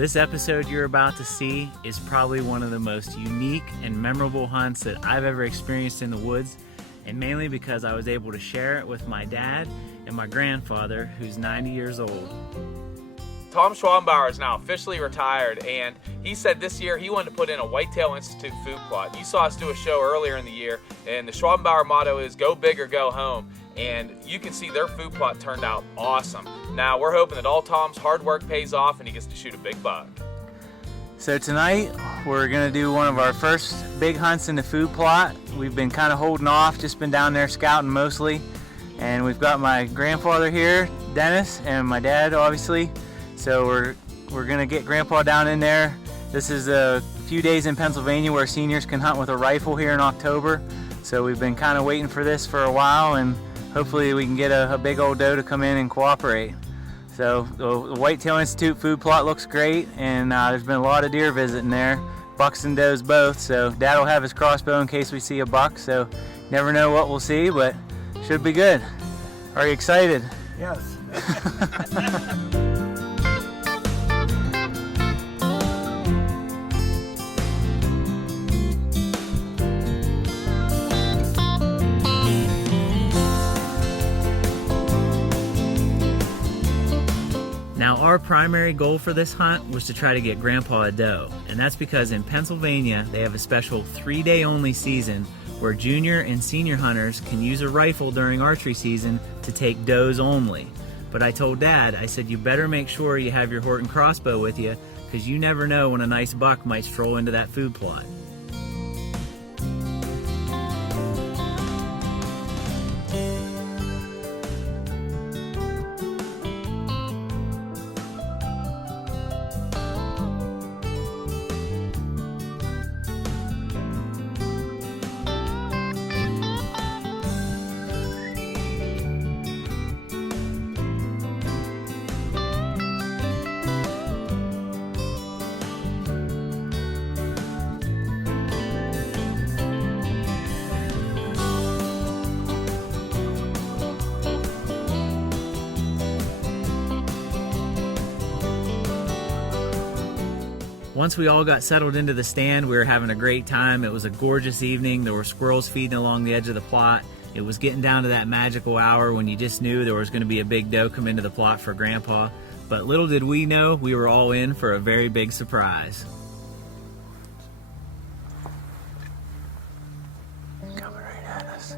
This episode you're about to see is probably one of the most unique and memorable hunts that I've ever experienced in the woods, and mainly because I was able to share it with my dad and my grandfather, who's 90 years old. Tom Schwabenbauer is now officially retired, and he said this year he wanted to put in a Whitetail Institute food plot. You saw us do a show earlier in the year, and the Schwabenbauer motto is go big or go home, and you can see their food plot turned out awesome. Now we're hoping that all Tom's hard work pays off and he gets to shoot a big buck. So tonight we're gonna do one of our first big hunts in the food plot. We've been kind of holding off, just been down there scouting mostly, and we've got my grandfather here, Dennis, and my dad obviously. So we're gonna get Grandpa down in there. This is a few days in Pennsylvania where seniors can hunt with a rifle here in October. So we've been kind of waiting for this for a while, and hopefully we can get a big old doe to come in and cooperate. So the Whitetail Institute food plot looks great, and there's been a lot of deer visiting there, bucks and does both. So Dad will have his crossbow in case we see a buck. So never know what we'll see, but should be good. Are you excited? Yes. Now our primary goal for this hunt was to try to get Grandpa a doe, and that's because in Pennsylvania they have a special 3-day only season where junior and senior hunters can use a rifle during archery season to take does only. But I told Dad, I said you better make sure you have your Horton crossbow with you, because you never know when a nice buck might stroll into that food plot. Once we all got settled into the stand, we were having a great time. It was a gorgeous evening. There were squirrels feeding along the edge of the plot. It was getting down to that magical hour when you just knew there was going to be a big doe come into the plot for Grandpa. But little did we know, we were all in for a very big surprise. Coming right at us.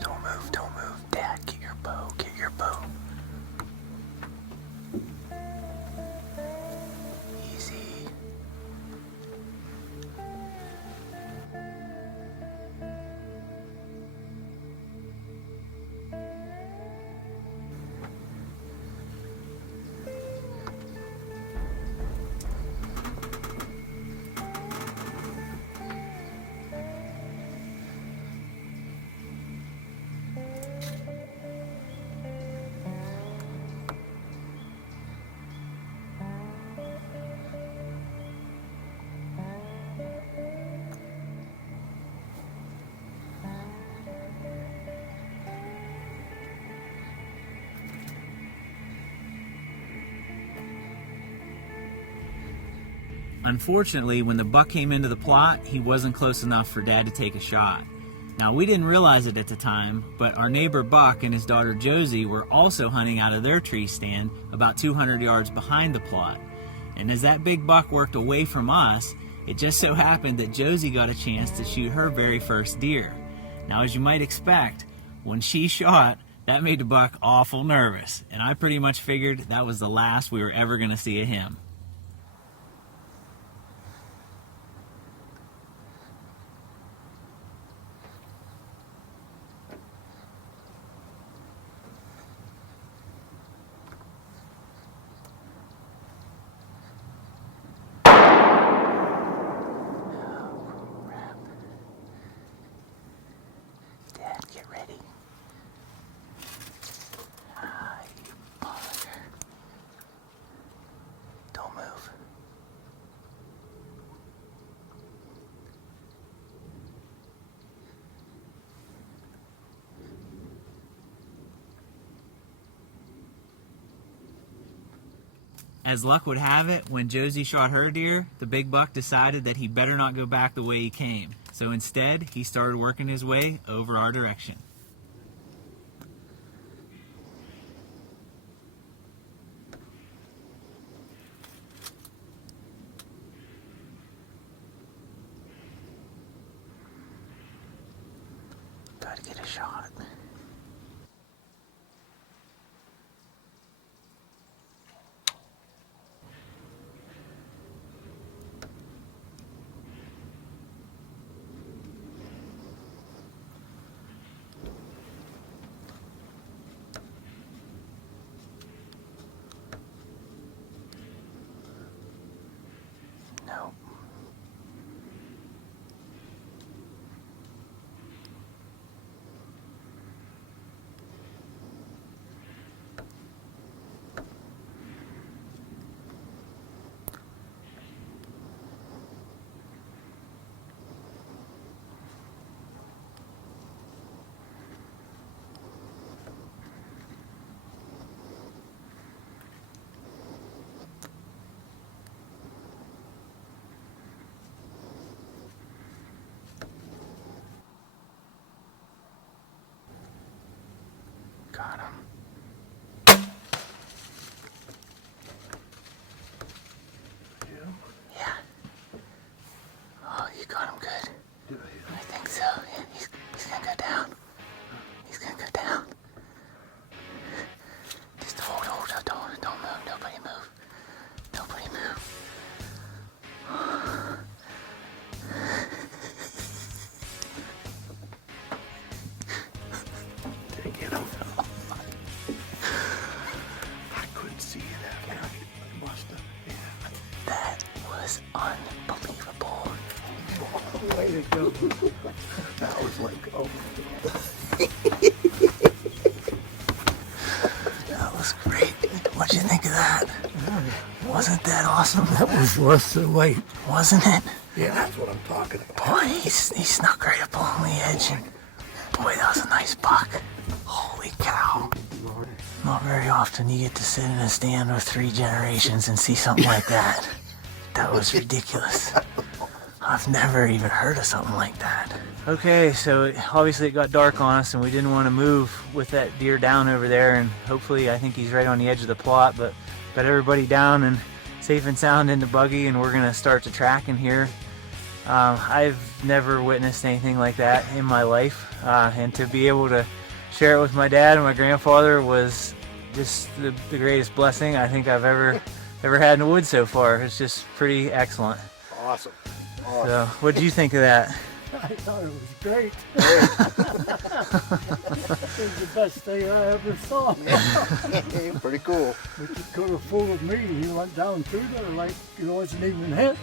Don't move. Dad, get your bow. Easy. Unfortunately, when the buck came into the plot, he wasn't close enough for Dad to take a shot. Now, we didn't realize it at the time, but our neighbor Buck and his daughter Josie were also hunting out of their tree stand about 200 yards behind the plot. And as that big buck worked away from us, it just so happened that Josie got a chance to shoot her very first deer. Now, as you might expect, when she shot, that made the buck awful nervous, and I pretty much figured that was the last we were ever going to see of him. Don't As luck would have it, when Josie shot her deer, the big buck decided that he better not go back the way he came. So instead, he started working his way over our direction. Gotta get a shot. No. Got him. Yeah. Oh, you got him good. I think so. Yeah, he's gonna go down. He's gonna go down. Just hold. Don't move. Nobody move. Nobody move. Did I get him? I couldn't see it after I must have. Yeah. That was unbelievable. Way to go. That was like, oh. That was great. What'd you think of that? Wasn't that awesome? That was worth the wait. Wasn't it? Yeah, that's what I'm talking about. Boy, he snuck right up on the edge, and boy, that was a nice buck. Holy cow. Not very often you get to sit in a stand with 3 generations and see something like that. That was ridiculous. I've never even heard of something like that. Okay, so obviously it got dark on us and we didn't want to move with that deer down over there, and hopefully I think he's right on the edge of the plot, but got everybody down and safe and sound in the buggy, and we're gonna start the tracking here. I've never witnessed anything like that in my life, and to be able to share it with my dad and my grandfather was just the greatest blessing I think I've ever had in the woods so far. It's just pretty excellent. Awesome. So, what did you think of that? I thought it was great. It was the best thing I ever saw. Pretty cool. But you could have fooled me. He went down through there like he wasn't even hit.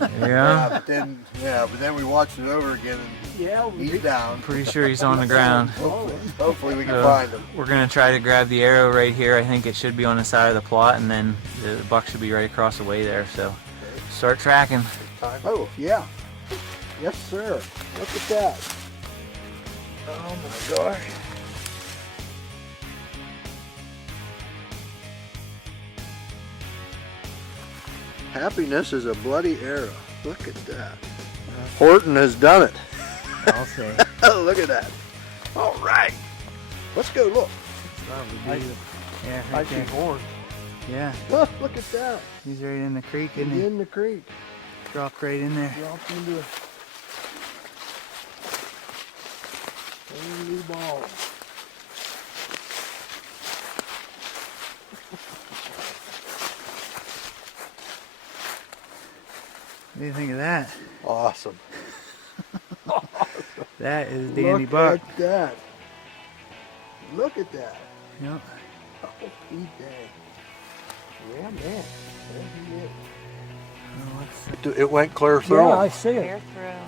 Yeah, But then we watched it over again and Yeah, he's down. pretty sure he's on the ground. Hopefully we can So, find him. we're gonna try to grab the arrow right here. I think it should be on the side of the plot, and then the buck should be right across the way there. So start tracking. Oh, yeah. Yes, sir. Look at that. Oh my gosh. Happiness is a bloody arrow. Look at that. Horton has done it. I'll say. Look at that. All right. Let's go look. Yeah, I right see there. horn. Yeah, Look at that. he's right in the creek, isn't He's he? in the creek. Dropped right in there. Dropped into a holy ball. What do you think of that? Awesome. That is a dandy Look buck. at that. Look at that. Yep. Oh, he dang. Yeah, man. There he is. It went clear through. yeah, I see it.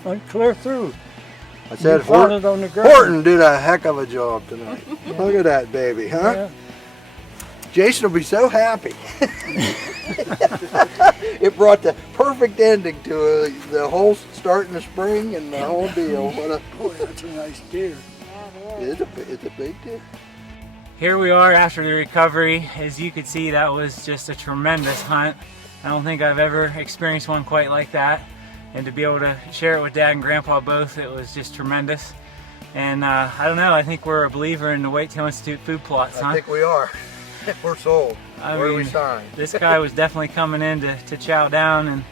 Went clear through. I said You found it on the ground. Horton did a heck of a job tonight. Look at that baby, huh? Yeah. Jason will be so happy. It brought the perfect ending to the whole start in the spring and the whole deal. What a Boy, that's a nice deer. it's a big deal. here we are after the recovery. As you could see, that was just a tremendous hunt. I don't think I've ever experienced one quite like that. And to be able to share it with Dad and Grandpa both, it was just tremendous. And I don't know, I think we're a believer in the Whitetail Institute food plots, huh? I think we are. We're sold. Where do we sign? This guy was definitely coming in to chow down, and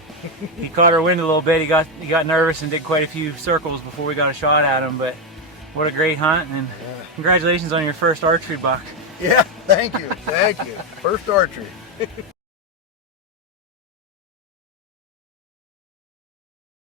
he caught our wind a little bit. He got nervous and did quite a few circles before we got a shot at him. But what a great hunt, and congratulations on your first archery buck. Yeah, thank you. Thank you. First archery.